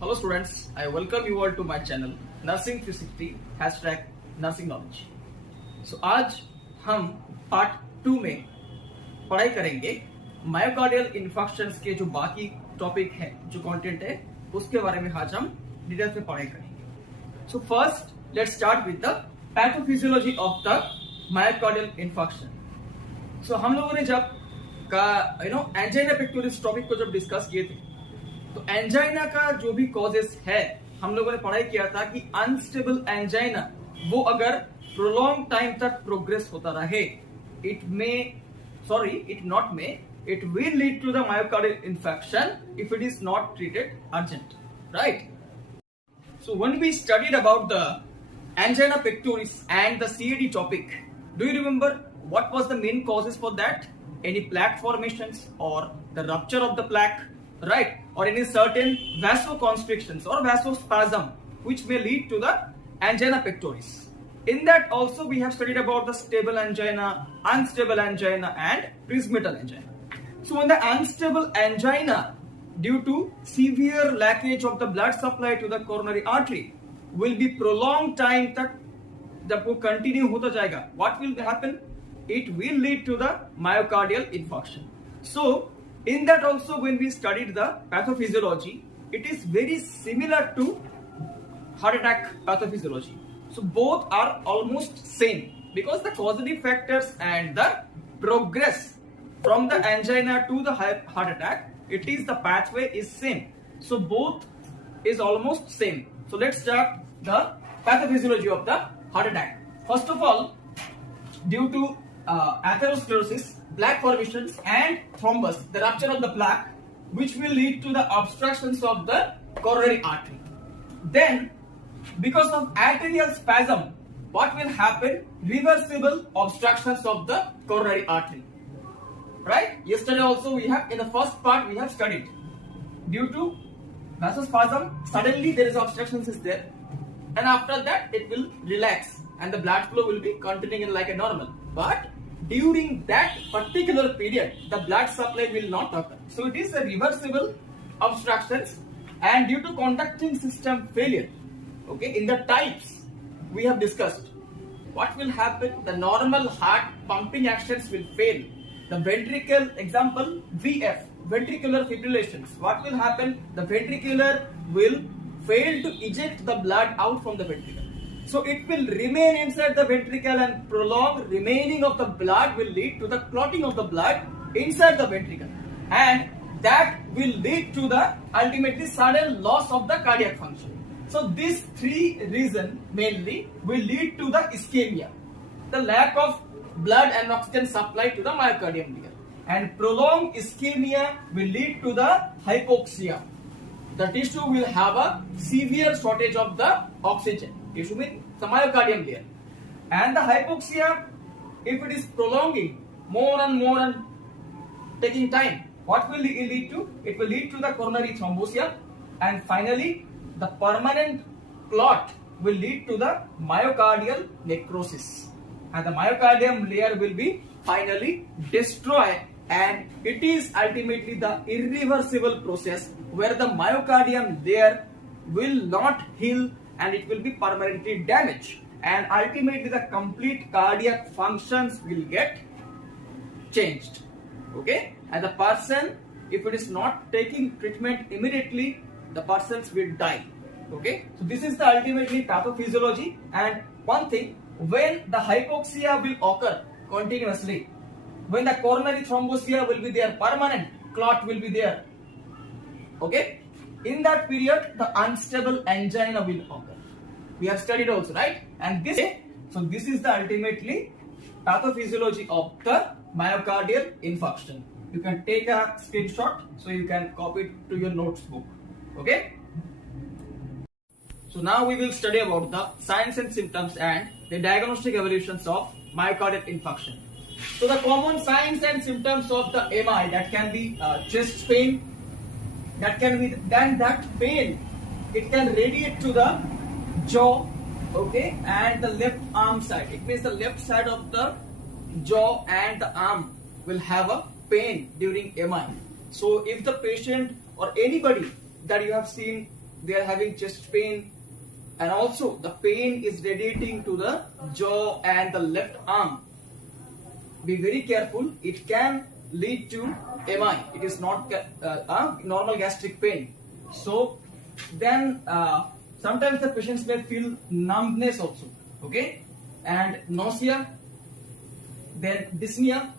Hello students, I welcome you all to my channel Nursing 360 hashtag Nursing Knowledge. So आज हम part 2 में पढ़ाई करेंगे मायोकार्डियल इन्फेक्शंस के जो बाकी टॉपिक है, जो कंटेंट है, उसके बारे में आज हम डिटेल्स में पढ़ाई करेंगे. So first let's start with the pathophysiology of the myocardial infarction. So हम लोगों ने जब एंजाइना पेक्टोरिस टॉपिक को जब डिस्कस किए थे, तो एंजाइना का जो भी कॉजेस है हम लोगों ने पढ़ाई किया था कि अनस्टेबल एंजाइना वो अगर प्रोलॉन्ग टाइम तक प्रोग्रेस होता रहे, it will lead to the myocardial infection if it is not treated urgent, right? So when we studied about the angina pectoris and the CAD topic, do you remember what was the main causes for that? Any plaque formations or the rupture of the plaque, right? Or any certain vasoconstrictions or vasospasm which may lead to the angina pectoris. In that also we have studied about the stable angina, unstable angina and presbytal angina. So when the unstable angina due to severe lackage of the blood supply to the coronary artery will be prolonged time तक जब वो continue होता जाएगा, what will happen? It will lead to the myocardial infarction. So in that also when we studied the pathophysiology, it is very similar to heart attack pathophysiology. So both are almost same because the causative factors and the progress from the angina to the heart attack, it is the pathway is same. So both is almost same. So let's start the pathophysiology of the heart attack. First of all, due to atherosclerosis, plaque formations and thrombus, the rupture of the plaque, which will lead to the obstructions of the coronary artery. Then, because of arterial spasm, what will happen? Reversible obstructions of the coronary artery. Right? Yesterday also we have, in the first part we have studied. Due to vasospasm, suddenly there is obstructions is there, and after that it will relax and the blood flow will be continuing in like a normal. But during that particular period, the blood supply will not occur. So it is a reversible obstructions, and due to conducting system failure, okay, in the types we have discussed, what will happen? The normal heart pumping actions will fail. The ventricle, example VF, ventricular fibrillations, what will happen? The ventricular will fail to eject the blood out from the ventricle. So it will remain inside the ventricle, and prolonged remaining of the blood will lead to the clotting of the blood inside the ventricle, and that will lead to the ultimately sudden loss of the cardiac function. So these three reasons mainly will lead to the ischemia, the lack of blood and oxygen supply to the myocardium here. And prolonged ischemia will lead to the hypoxia. The tissue will have a severe shortage of the oxygen. Tissue means the myocardium layer. And the hypoxia, if it is prolonging more and more and taking time, what will it lead to? It will lead to the coronary thrombosis, and finally the permanent clot will lead to the myocardial necrosis. And the myocardium layer will be finally destroyed, and it is ultimately the irreversible process where the myocardium layer will not heal and it will be permanently damaged, and ultimately the complete cardiac functions will get changed. Okay, and the person, if it is not taking treatment immediately, the persons will die. Okay, so this is the ultimately pathophysiology. And one thing, when the hypoxia will occur continuously, when the coronary thrombosis will be there, permanent clot will be there, okay, in that period the unstable angina will occur. We have studied also, right? And this is the ultimately pathophysiology of the myocardial infarction. You can take a screenshot so you can copy it to your notes book. Okay, so now we will study about the signs and symptoms and the diagnostic evolutions of myocardial infarction. So the common signs and symptoms of the MI, that can be chest pain, that can be, then that pain, it can radiate to the jaw, okay, and the left arm side. It means the left side of the jaw and the arm will have a pain during MI. So if the patient or anybody that you have seen they are having chest pain, and also the pain is radiating to the jaw and the left arm. Be very careful, it can lead to MI. It is not normal gastric pain. So then sometimes the patients may feel numbness also, okay, and nausea, then dyspnea,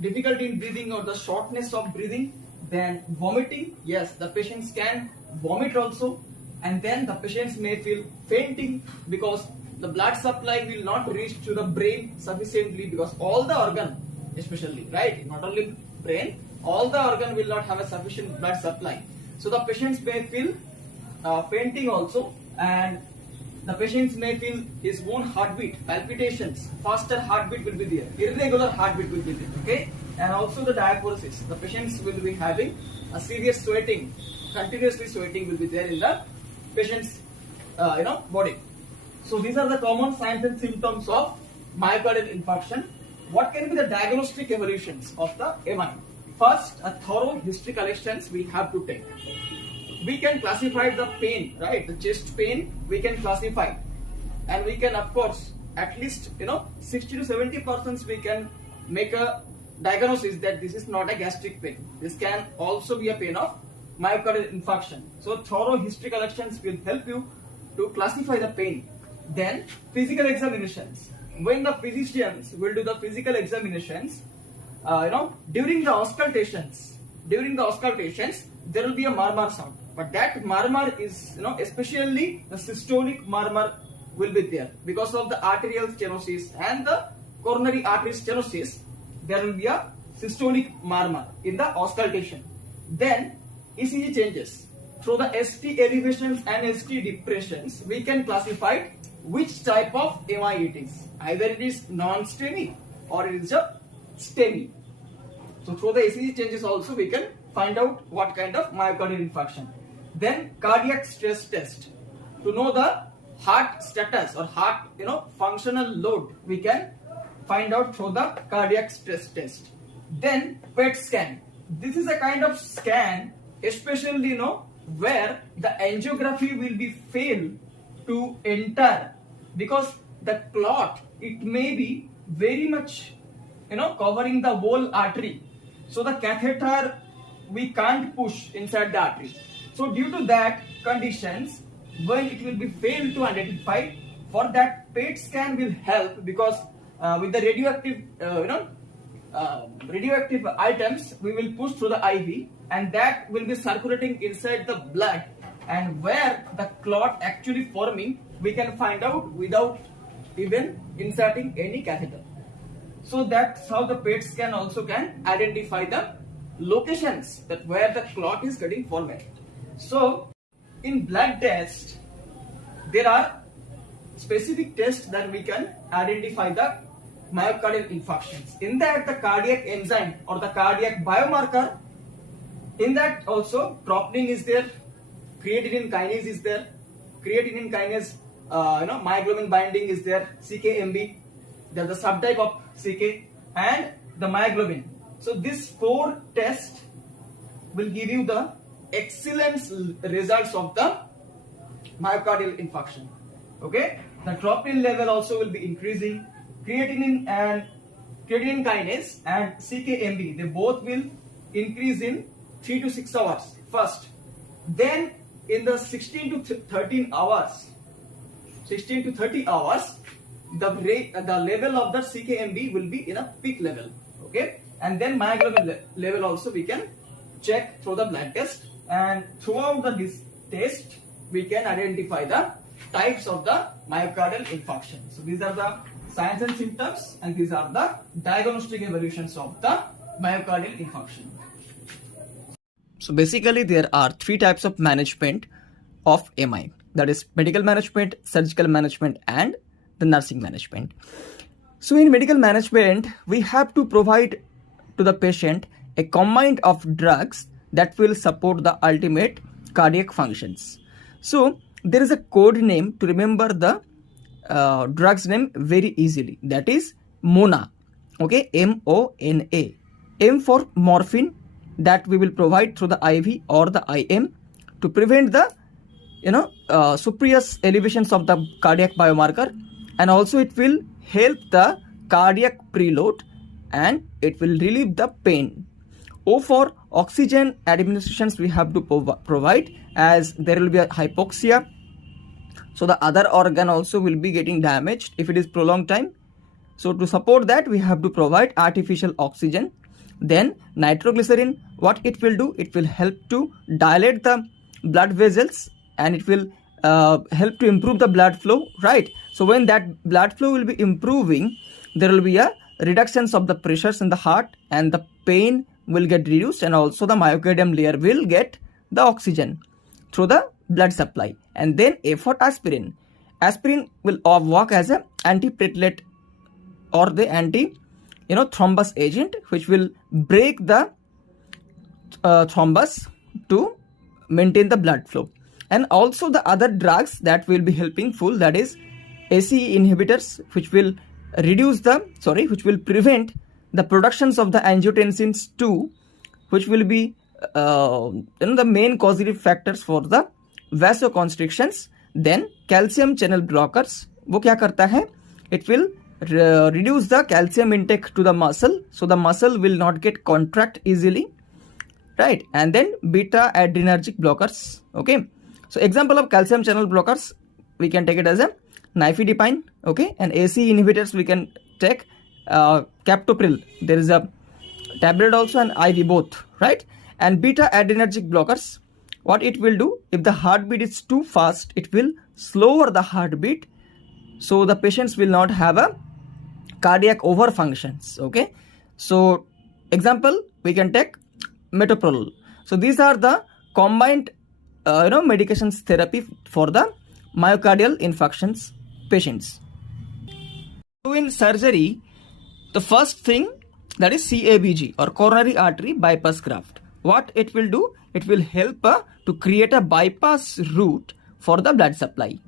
difficulty in breathing or the shortness of breathing, then vomiting. Yes, the patients can vomit also, and then the patients may feel fainting because the blood supply will not reach to the brain sufficiently, because all the organ, especially, right, not only brain, all the organ will not have a sufficient blood supply. So the patients may feel fainting also, and the patients may feel his own heartbeat, palpitations, faster heartbeat will be there, irregular heartbeat will be there, okay, and also the diaphoresis. The patients will be having a severe sweating, continuously sweating will be there in the patient's body. So these are the common signs and symptoms of myocardial infarction. What can be the diagnostic evolutions of the MI? First, a thorough history collections we have to take. We can classify the pain, right? The chest pain we can classify, and we can, of course, at least 60 to 70% we can make a diagnosis that this is not a gastric pain. This can also be a pain of myocardial infarction. So thorough history collections will help you to classify the pain. Then physical examinations. When the physicians will do the physical examinations, during the auscultations, there will be a murmur sound. But that murmur is, especially the systolic murmur will be there because of the arterial stenosis and the coronary artery stenosis. There will be a systolic murmur in the auscultation. Then ECG changes. Through the ST elevations and ST depressions, we can classify which type of MI it is. Either it is non-STEMI or it is a STEMI. So through the ECG changes also we can find out what kind of myocardial infarction. Then cardiac stress test. To know the heart status or heart functional load, we can find out through the cardiac stress test. Then PET scan. This is a kind of scan, especially where the angiography will be failed to enter, because the clot, it may be very much covering the whole artery. So the catheter we can't push inside the artery. So due to that conditions, when it will be failed to identify, for that PET scan will help, because with the radioactive items we will push through the IV, and that will be circulating inside the blood, and where the clot actually forming we can find out without even inserting any catheter. So that's how the PET scan also can identify the locations that where the clot is getting formed. So in blood test, there are specific tests that we can identify the myocardial infarctions. In that, the cardiac enzyme or the cardiac biomarker, in that also troponin is there, creatinine kinase is there, creatinine kinase, myoglobin binding is there, CKMB, they are the subtype of CK, and the myoglobin. So these 4 tests will give you the excellent results of the myocardial infarction. Okay, the troponin level also will be increasing. Creatinine kinase and CKMB, they both will increase in 3 to 6 hours first. Then in the 16 to 30 hours, the level of the CKMB will be in a peak level. Okay, and then myoglobin level also we can check through the blood test, and throughout this test we can identify the types of the myocardial infarction. So these are the signs and symptoms, and these are the diagnostic evolutions of the myocardial infarction. So basically there are 3 types of management of MI, that is medical management, surgical management, and the nursing management. So in medical management, we have to provide to the patient a combine of drugs that will support the ultimate cardiac functions. So there is a code name to remember the drug's name very easily, that is MONA. Okay, MONA. M for morphine, that we will provide through the IV or the IM to prevent the superior elevations of the cardiac biomarker, and also it will help the cardiac preload and it will relieve the pain. O for oxygen administrations we have to provide, as there will be a hypoxia, so the other organ also will be getting damaged if it is prolonged time. So to support that we have to provide artificial oxygen. Then nitroglycerin, what it will do, it will help to dilate the blood vessels and it will help to improve the blood flow, right? So when that blood flow will be improving, there will be a reductions of the pressures in the heart and the pain will get reduced, and also the myocardium layer will get the oxygen through the blood supply. And then A for aspirin. Aspirin will work as an antiplatelet or the anti thrombus agent, which will break the thrombus to maintain the blood flow. And also the other drugs that will be helping full, that is ACE inhibitors, which will prevent the productions of the angiotensins 2, which will be the main causative factors for the vasoconstrictions. Then calcium channel blockers, वो क्या करता है, it will reduce the calcium intake to the muscle, so the muscle will not get contract easily, right? And then beta adrenergic blockers. Okay, so example of calcium channel blockers, we can take it as a nifedipine. Okay, and ACE inhibitors we can take captopril. There is a tablet also and IV both, right? And beta adrenergic blockers, what it will do, if the heartbeat is too fast, it will slower the heartbeat, so the patients will not have a cardiac overfunctions. Okay, so example we can take metoprolol. So these are the combined medications therapy for the myocardial infarctions patients. So in surgery, the first thing, that is CABG or coronary artery bypass graft. What it will do, it will help to create a bypass route for the blood supply.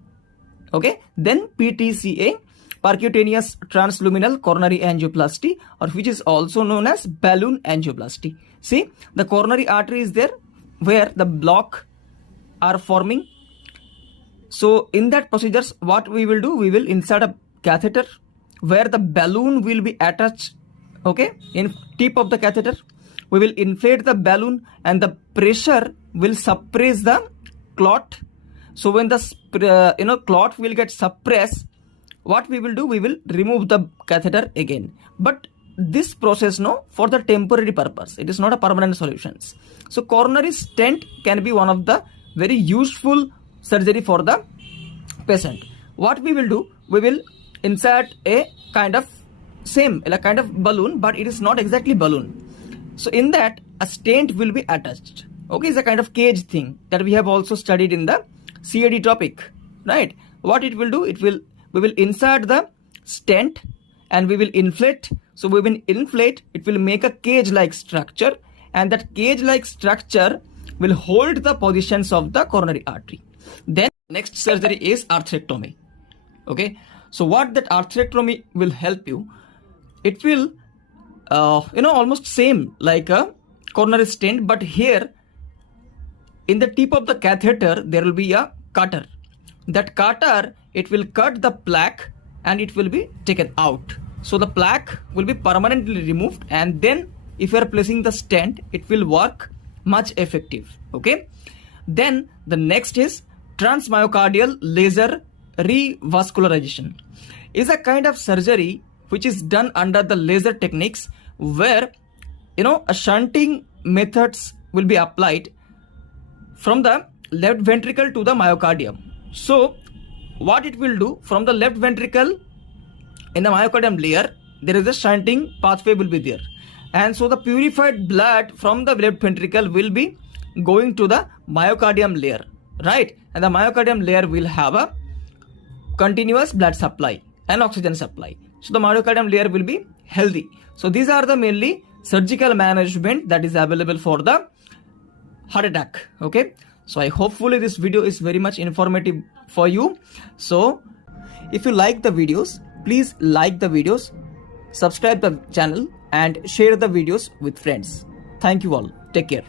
Okay, then PTCA, percutaneous transluminal coronary angioplasty, or which is also known as balloon angioplasty. See, the coronary artery is there where the block are forming. So in that procedures, what we will do, we will insert a catheter where the balloon will be attached, okay, in tip of the catheter. We will inflate the balloon and the pressure will suppress the clot. So when the clot will get suppressed, what we will do, we will remove the catheter again. But this process, for the temporary purpose, it is not a permanent solutions. So coronary stent can be one of the very useful surgery for the patient. What we will do, we will insert a kind of balloon, but it is not exactly balloon. So in that, a stent will be attached. Okay, it's a kind of cage thing that we have also studied in the CAD topic, right? What it will do, we will insert the stent and we will inflate. So we will inflate, it will make a cage-like structure, and that cage-like structure will hold the positions of the coronary artery. Then next surgery is arthrectomy. Okay, so what that arthrectomy will help you, it will almost same like a coronary stent, but here in the tip of the catheter there will be a cutter. That cutter, it will cut the plaque and it will be taken out. So the plaque will be permanently removed, and then if you are placing the stent, it will work much effective. Okay, then the next is transmyocardial laser revascularization. Is a kind of surgery which is done under the laser techniques, where a shunting methods will be applied from the left ventricle to the myocardium. So what it will do, from the left ventricle in the myocardium layer, there is a shunting pathway will be there, and so the purified blood from the left ventricle will be going to the myocardium layer, right? And the myocardium layer will have a continuous blood supply and oxygen supply, so the myocardium layer will be healthy. So these are the mainly surgical management that is available for the heart attack. Okay, so I hopefully this video is very much informative for you. So if you like the videos, please like the videos, subscribe the channel and share the videos with friends. Thank you all. Take care.